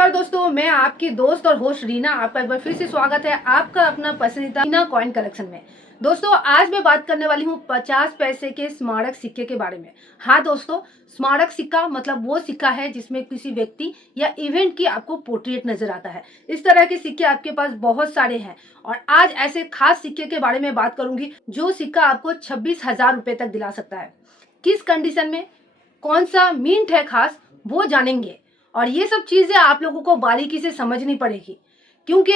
नमस्कार दोस्तों, मैं आपकी दोस्त और होस्ट रीना। आपका एक बार फिर से स्वागत है आपका अपना पसंदीदा रीना कॉइन कलेक्शन में। दोस्तों, आज मैं बात करने वाली हूँ 50 पैसे के स्मारक सिक्के के बारे में। हाँ दोस्तों, स्मारक सिक्का मतलब वो सिक्का है जिसमें किसी व्यक्ति या इवेंट की आपको पोर्ट्रेट नजर आता है। इस तरह के सिक्के आपके पास बहुत सारे हैं और आज ऐसे खास सिक्के के बारे में बात करूंगी जो सिक्का आपको 26,000 रुपए तक दिला सकता है। किस कंडीशन में, कौन सा मिंट है खास, वो जानेंगे। और ये सब चीजें आप लोगों को बारीकी से समझनी पड़ेगी, क्योंकि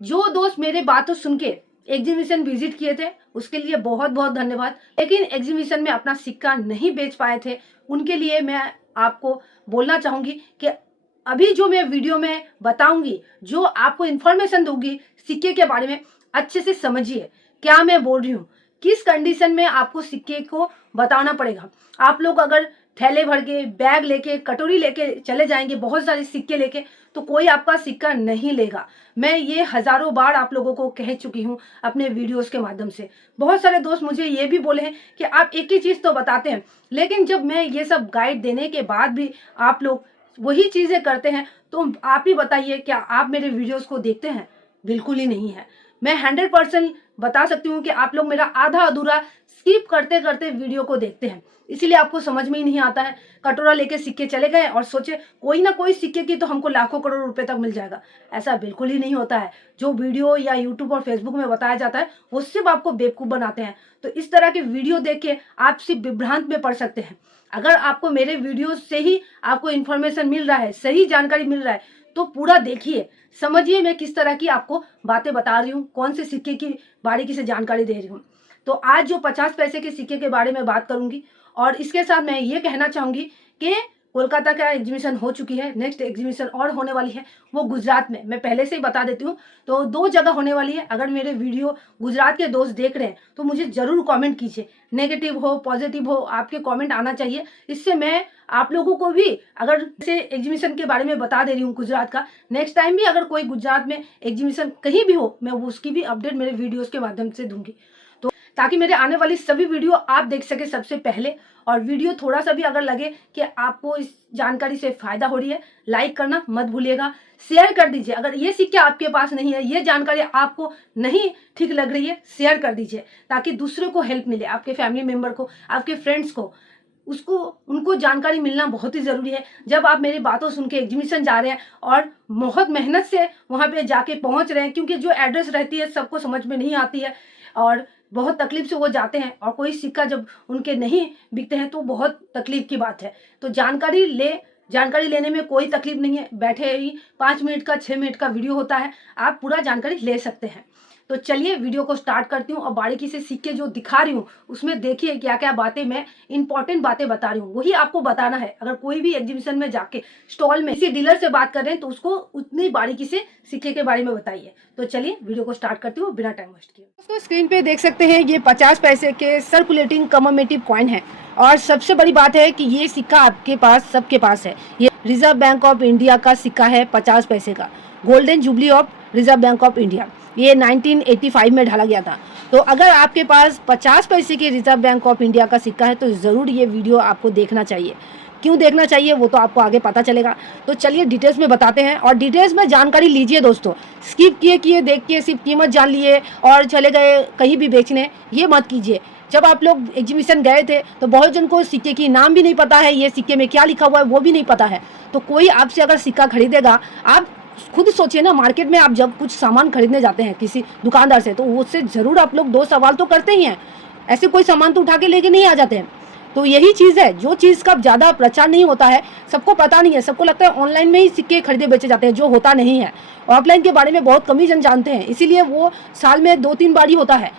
जो दोस्त मेरे बातों सुन के एग्जीबिशन विजिट किए थे उसके लिए बहुत बहुत धन्यवाद, लेकिन एग्जीबिशन में अपना सिक्का नहीं बेच पाए थे उनके लिए मैं आपको बोलना चाहूंगी कि अभी जो मैं वीडियो में बताऊंगी, जो आपको इन्फॉर्मेशन दूंगी सिक्के के बारे में, अच्छे से समझिए क्या मैं बोल रही हूँ। किस कंडीशन में आपको सिक्के को बताना पड़ेगा। आप लोग अगर थैले भर के, बैग लेके, कटोरी लेके चले जाएंगे बहुत सारे सिक्के लेके, तो कोई आपका सिक्का नहीं लेगा। मैं ये हजारों बार आप लोगों को कह चुकी हूँ अपने वीडियोस के माध्यम से। बहुत सारे दोस्त मुझे ये भी बोले हैं कि आप एक ही चीज़ तो बताते हैं, लेकिन जब मैं ये सब गाइड देने के बाद भी आप लोग वही चीज़ें करते हैं, तो आप ही बताइए क्या आप मेरे वीडियोज़ को देखते हैं? बिल्कुल ही नहीं है। मैं 100% बता सकती हूँ कि आप लोग मेरा आधा अधूरा स्किप करते करते वीडियो को देखते हैं, इसीलिए आपको समझ में ही नहीं आता है। कटोरा लेके सिक्के चले गए और सोचे कोई ना कोई सिक्के की तो हमको लाखों करोड़ रुपए तक मिल जाएगा। ऐसा बिल्कुल ही नहीं होता है। जो वीडियो या यूट्यूब और फेसबुक में बताया जाता है वो सिर्फ आपको बेवकूफ़ बनाते हैं। तो इस तरह के वीडियो देख के आप सिर्फ विभ्रांत में पड़ सकते हैं। अगर आपको मेरे वीडियो से ही आपको इन्फॉर्मेशन मिल रहा है, सही जानकारी मिल रहा है, तो पूरा देखिए, समझिए मैं किस तरह की आपको बातें बता रही हूँ, कौन से सिक्के की बारीकी से जानकारी दे रही हूँ। तो आज जो 50 पैसे के सिक्के के बारे में बात करूंगी, और इसके साथ मैं ये कहना चाहूंगी कि कोलकाता का एग्जीबिशन हो चुकी है, नेक्स्ट एग्जीबिशन और होने वाली है, वो गुजरात में। मैं पहले से ही बता देती हूँ, तो 2 जगह होने वाली है। अगर मेरे वीडियो गुजरात के दोस्त देख रहे हैं तो मुझे ज़रूर कमेंट कीजिए, नेगेटिव हो पॉजिटिव हो, आपके कमेंट आना चाहिए। इससे मैं आप लोगों को भी, अगर जैसे एग्जीबिशन के बारे में बता दे रही हूँ गुजरात का, नेक्स्ट टाइम भी अगर कोई गुजरात में एग्जीबिशन कहीं भी हो, मैं उसकी भी अपडेट मेरे वीडियोज़ के माध्यम से दूंगी, तो ताकि मेरे आने वाली सभी वीडियो आप देख सके सबसे पहले। और वीडियो थोड़ा सा भी अगर लगे कि आपको इस जानकारी से फायदा हो रही है, लाइक करना मत भूलिएगा, शेयर कर दीजिए। अगर ये सिक्के आपके पास नहीं है, ये जानकारी आपको नहीं ठीक लग रही है, शेयर कर दीजिए ताकि दूसरों को हेल्प मिले, आपके फैमिली मेम्बर को, आपके फ्रेंड्स को, उनको जानकारी मिलना बहुत ही ज़रूरी है। जब आप मेरी बातों सुन के एग्जीबिशन जा रहे हैं और बहुत मेहनत से वहाँ पे जाके पहुँच रहे हैं, क्योंकि जो एड्रेस रहती है सबको समझ में नहीं आती है और बहुत तकलीफ से वो जाते हैं, और कोई सिक्का जब उनके नहीं बिकते हैं तो बहुत तकलीफ की बात है। तो जानकारी लेने में कोई तकलीफ नहीं है। बैठे ही 5 मिनट का 6 मिनट का वीडियो होता है, आप पूरा जानकारी ले सकते हैं। तो चलिए वीडियो को स्टार्ट करती हूँ और बारीकी से सिक्के जो दिखा रही हूँ उसमें देखिए क्या क्या बातें, मैं इंपॉर्टेंट बातें बता रही हूँ, वही आपको बताना है। अगर कोई भी एग्जीबिशन में जाके स्टॉल में किसी डीलर से बात कर रहे हैं तो उसको उतनी बारीकी से सिक्के के बारे में बताइए। तो चलिए वीडियो को स्टार्ट करती हूँ बिना टाइम वेस्ट किए। दोस्तों, स्क्रीन पे देख सकते हैं ये 50 पैसे के सर्कुलेटिंग कमोमेटिव कॉइन है। और सबसे बड़ी बात है कि ये सिक्का आपके पास, सबके पास है। ये रिजर्व बैंक ऑफ इंडिया का सिक्का है, 50 पैसे का, golden jubilee of reserve bank of India. ये 1985 में ढाला गया था। तो अगर आपके पास 50 पैसे के रिजर्व बैंक ऑफ इंडिया का सिक्का है तो ज़रूर ये वीडियो आपको देखना चाहिए। क्यों देखना चाहिए वो तो आपको आगे पता चलेगा। तो चलिए डिटेल्स में बताते हैं और डिटेल्स में जानकारी लीजिए दोस्तों। स्किप किए देख के सिर्फ कीमत जान लिए और चले गए कहीं भी बेचने, ये मत कीजिए। जब आप लोग एग्जीबिशन गए थे तो बहुत जन को सिक्के की नाम भी नहीं पता है, ये सिक्के में क्या लिखा हुआ है वो भी नहीं पता है। तो कोई आपसे अगर सिक्का खरीदेगा, आप खुद सोचिए ना, मार्केट में आप जब कुछ सामान खरीदने जाते हैं किसी दुकानदार से, तो उससे ज़रूर आप लोग 2 सवाल तो करते ही हैं। ऐसे कोई सामान तो उठा के लेके नहीं आ जाते हैं। तो यही चीज़ है, जो चीज़ का ज़्यादा प्रचार नहीं होता है, सबको पता नहीं है, सबको लगता है ऑनलाइन में ही सिक्के खरीदे बेचे जाते हैं, जो होता नहीं है। ऑफलाइन के बारे में बहुत कम ही जन जानते हैं, इसीलिए वो साल में 2-3 बार ही होता है,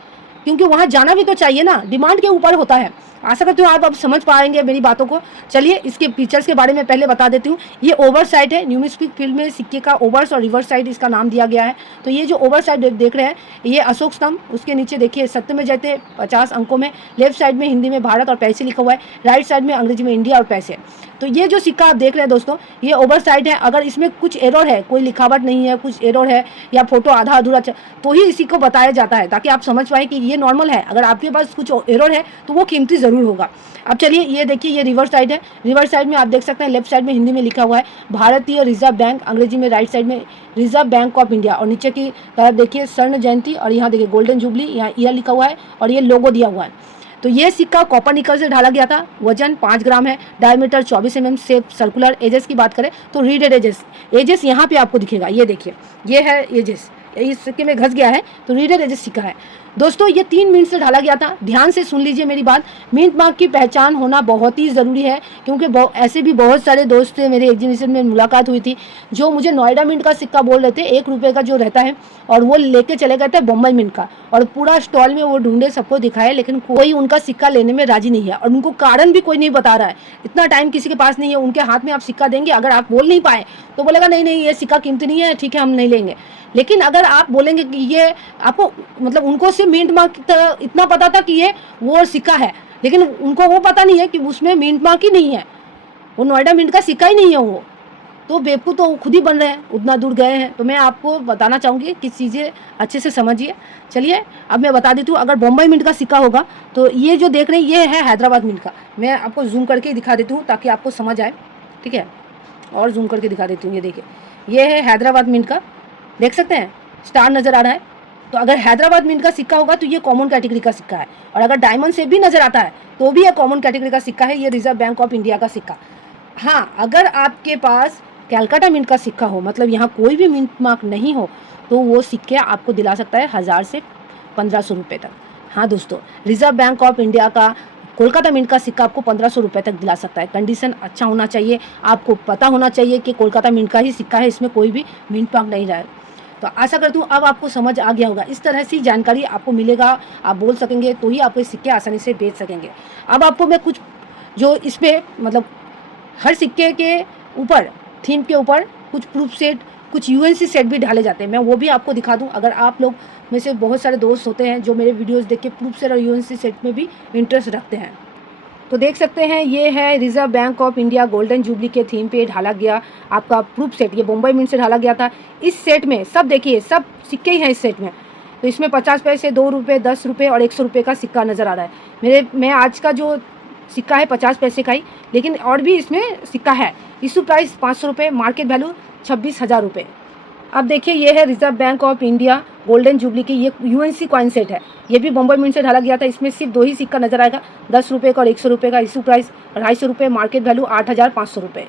क्योंकि वहाँ जाना भी तो चाहिए ना, डिमांड के ऊपर होता है। आशा करती हूँ आप अब समझ पाएंगे मेरी बातों को। चलिए इसके फीचर्स के बारे में पहले बता देती हूँ। ये ओवर साइड है, न्यूमिस्टिक फील्ड में सिक्के का ओवर्स और रिवर्स साइड इसका नाम दिया गया है। तो ये जो ओवर साइड देख रहे हैं, ये अशोक स्तंभ, उसके नीचे देखिए सत्य में जयते 50 अंकों में, लेफ्ट साइड में हिंदी में भारत और पैसे लिखा हुआ है, राइट साइड में अंग्रेजी में इंडिया और पैसे। तो ये जो सिक्का आप देख रहे हैं दोस्तों, ये ओवर साइड है। अगर इसमें कुछ एरर है, कोई लिखावट नहीं है, कुछ एरर है या फोटो आधा अधूरा, तो ही इसी को बताया जाता है ताकि आप समझ पाए कि ये नॉर्मल है। अगर आपके पास कुछ एरर है तो वो कीमती ज़रूर होगा। अब चलिए ये देखिए, ये रिवर्स साइड है। रिवर्स साइड में आप देख सकते हैं लेफ्ट साइड में हिंदी में लिखा हुआ है भारतीय रिजर्व बैंक, अंग्रेजी में राइट साइड में रिजर्व बैंक ऑफ इंडिया, और नीचे की तरफ देखिए स्वर्ण जयंती, और यहाँ देखिए गोल्डन जुबली, यहाँ ईयर लिखा हुआ है और ये लोगो दिया हुआ है। तो ये सिक्का कॉपर निकल से ढाला गया था। वजन 5 ग्राम है। Diameter 24 mm, shape circular. Edges की बात करें तो रीडेड एजेस यहाँ पे आपको दिखेगा, ये देखिए, ये है एजेस, इस सिक्के में घस गया है तो रीडेड एजेस सिक्का है। दोस्तों ये 3 मिनट से ढाला गया था। ध्यान से सुन लीजिए मेरी बात, मिंट मार्क की पहचान होना बहुत ही ज़रूरी है, क्योंकि ऐसे भी बहुत सारे दोस्त थे, मेरे एग्जीबिशन में मुलाकात हुई थी, जो मुझे नोएडा मिंट का सिक्का बोल रहे थे, 1 रुपये का जो रहता है, और वो लेके चले गए थे बम्बई मिंट का, और पूरा स्टॉल में वो ढूंढे, सबको दिखाए, लेकिन कोई उनका सिक्का लेने में राजी नहीं है, और उनको कारण भी कोई नहीं बता रहा है। इतना टाइम किसी के पास नहीं है, उनके हाथ में आप सिक्का देंगे, अगर आप बोल नहीं पाए तो बोलेगा नहीं नहीं ये सिक्का कीमती नहीं है, ठीक है हम नहीं लेंगे। लेकिन अगर आप बोलेंगे कि ये आपको, मतलब उनको सिर्फ मिंट मार्क इतना पता था कि ये वो सिक्का है, लेकिन उनको वो पता नहीं है कि उसमें मिंट मार्क ही नहीं है, वो नोएडा मिंट का सिक्का ही नहीं है वो, तो बेवकूफ़ तो खुद ही बन रहे हैं, उतना दूर गए हैं। तो मैं आपको बताना चाहूँगी कि चीज़ें अच्छे से समझिए। चलिए अब मैं बता देती हूँ, अगर बम्बई मिंट का सिक्का होगा तो ये जो देख रहे हैं ये है हैदराबाद मिंट का। मैं आपको जूम करके दिखा देती हूँ ताकि आपको समझ आए, ठीक है, और जूम करके दिखा देती हूँ। ये देखिए, ये है हैदराबाद मिंट का, देख सकते हैं स्टार नज़र आ रहा है। तो अगर हैदराबाद मिंट का सिक्का होगा तो ये कॉमन कैटेगरी का सिक्का है, और अगर डायमंड से भी नज़र आता है तो भी ये कॉमन कैटेगरी का सिक्का है, ये रिजर्व बैंक ऑफ इंडिया का सिक्का। हाँ, अगर आपके पास कैलकाटा मिंट का सिक्का हो, मतलब यहाँ कोई भी मिंट मार्क नहीं हो, तो वो सिक्के आपको दिला सकता है 1000 से 1500 रुपये तक। हाँ दोस्तों, रिजर्व बैंक ऑफ इंडिया का कोलकाता मिंट का सिक्का आपको 1500 रुपये तक दिला सकता है। कंडीशन अच्छा होना चाहिए, आपको पता होना चाहिए कि कोलकाता मिंट का ही सिक्का है, इसमें कोई भी मिंट मार्क नहीं रहा है। तो आशा करती हूँ अब आपको समझ आ गया होगा। इस तरह से जानकारी आपको मिलेगा, आप बोल सकेंगे तो ही आप ये सिक्के आसानी से बेच सकेंगे। अब आपको मैं कुछ जो इस पर, मतलब हर सिक्के के ऊपर, थीम के ऊपर कुछ प्रूफ सेट, कुछ यूएनसी सेट भी ढाले जाते हैं, मैं वो भी आपको दिखा दूं। अगर आप लोग में से बहुत सारे दोस्त होते हैं जो मेरे वीडियोस देख के प्रूफ सेट और यूएनसी सेट में भी इंटरेस्ट रखते हैं, तो देख सकते हैं ये है reserve bank of India golden jubilee के थीम पे ढाला गया आपका प्रूफ सेट। ये बम्बई मिंट से ढाला गया था। इस सेट में सब देखिए, सब सिक्के ही हैं इस सेट में। तो इसमें 50 पैसे, 2 रुपये, 10 रुपये और 100 रुपये का सिक्का नज़र आ रहा है। मैं आज का जो सिक्का है 50 पैसे का ही, लेकिन और भी इसमें सिक्का है। इशू प्राइस 500 रुपये, मार्केट वैल्यू 26,000 रुपये। अब देखिए ये है reserve bank of India golden jubilee की, ये यूएनसी कॉइन सेट है, ये भी बम्बई मिंट से ढाला गया था। इसमें सिर्फ 2 ही सिक्का नजर आएगा, 10 रुपये का और 100 रुपये का। इशू प्राइस 250 रुपये, मार्केट वैल्यू 8,500 रुपये।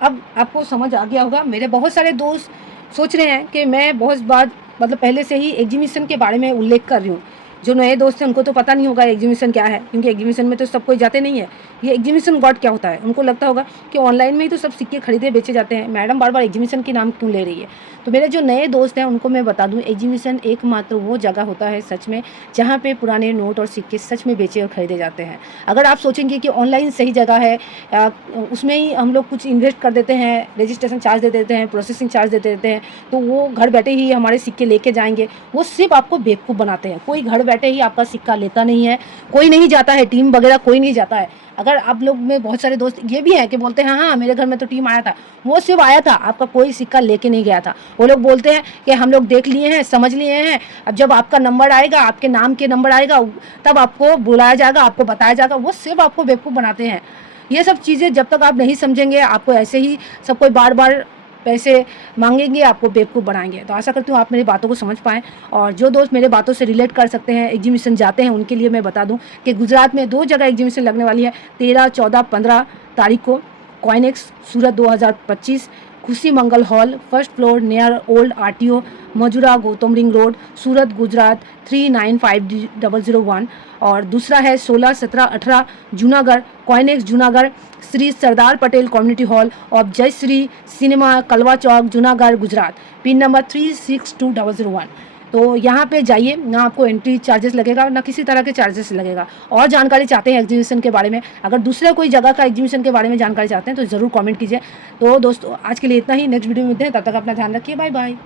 अब आपको समझ आ गया होगा। मेरे बहुत सारे दोस्त सोच रहे हैं कि मैं बहुत बार, मतलब पहले से ही एग्जीबिशन के बारे में उल्लेख कर रही हूँ। जो नए दोस्त हैं उनको तो पता नहीं होगा एग्जीबिशन क्या है, क्योंकि एग्जीबिशन में तो सब कोई जाते नहीं है। ये एग्जीबिशन गॉड क्या होता है, उनको लगता होगा कि ऑनलाइन में ही तो सब सिक्के खरीदे बेचे जाते हैं, मैडम बार बार एग्जीबिशन के नाम क्यों ले रही है। तो मेरे जो नए दोस्त हैं उनको मैं बता दूं, एग्जीबिशन एकमात्र वो जगह होता है सच में जहाँ पे पुराने नोट और सिक्के सच में बेचे और खरीदे जाते हैं। अगर आप सोचेंगे कि ऑनलाइन सही जगह है, उसमें ही हम लोग कुछ इन्वेस्ट कर देते हैं, रजिस्ट्रेशन चार्ज दे देते हैं, प्रोसेसिंग चार्ज दे देते हैं, तो वो घर बैठे ही हमारे सिक्के लेके जाएंगे, वो सिर्फ आपको बेवकूफ़ बनाते हैं। कोई घर बैठे ही आपका सिक्का लेता नहीं है, कोई नहीं जाता है, टीम वगैरह कोई नहीं जाता है। अगर आप लोग में बहुत सारे दोस्त ये भी हैं कि बोलते हैं हाँ मेरे घर में तो टीम आया था, वो सिर्फ आया था, आपका कोई सिक्का लेके नहीं गया था। वो लोग बोलते हैं कि हम लोग देख लिए हैं, समझ लिए हैं, अब जब आपका नंबर आएगा, आपके नाम के नंबर आएगा, तब आपको बुलाया जाएगा, आपको बताया जाएगा। वो सिर्फ आपको बेवकूफ़ बनाते हैं। ये सब चीज़ें जब तक आप नहीं समझेंगे, आपको ऐसे ही सब कोई बार बार पैसे मांगेंगे, आपको बेवकूफ़ बनाएंगे। तो आशा करती हूँ आप मेरी बातों को समझ पाएँ, और जो दोस्त मेरे बातों से रिलेट कर सकते हैं, एग्जीबिशन जाते हैं, उनके लिए मैं बता दूं कि गुजरात में 2 जगह एग्जीबिशन लगने वाली है, 13, 14, 15 तारीख को। CoinEx Surat 2025, Khushi Mangal hall, first floor near old RTO, Majura, Gautam ring road, Surat Gujarat 395001। और दूसरा है 16, 17, 18 Junagadh, Coinex Junagadh, Shri Sardar Patel community hall off Jay Shree cinema, Kalwa Chowk, Junagadh, Gujarat, pin number 362001। तो यहाँ पे जाइए, ना आपको एंट्री चार्जेस लगेगा, ना किसी तरह के चार्जेस लगेगा। और जानकारी चाहते हैं एग्जीबिशन के बारे में, अगर दूसरे कोई जगह का एग्जीबिशन के बारे में जानकारी चाहते हैं तो ज़रूर कमेंट कीजिए। तो दोस्तों आज के लिए इतना ही, नेक्स्ट वीडियो में मिलते हैं, तब तक अपना ध्यान रखिए, बाय बाय।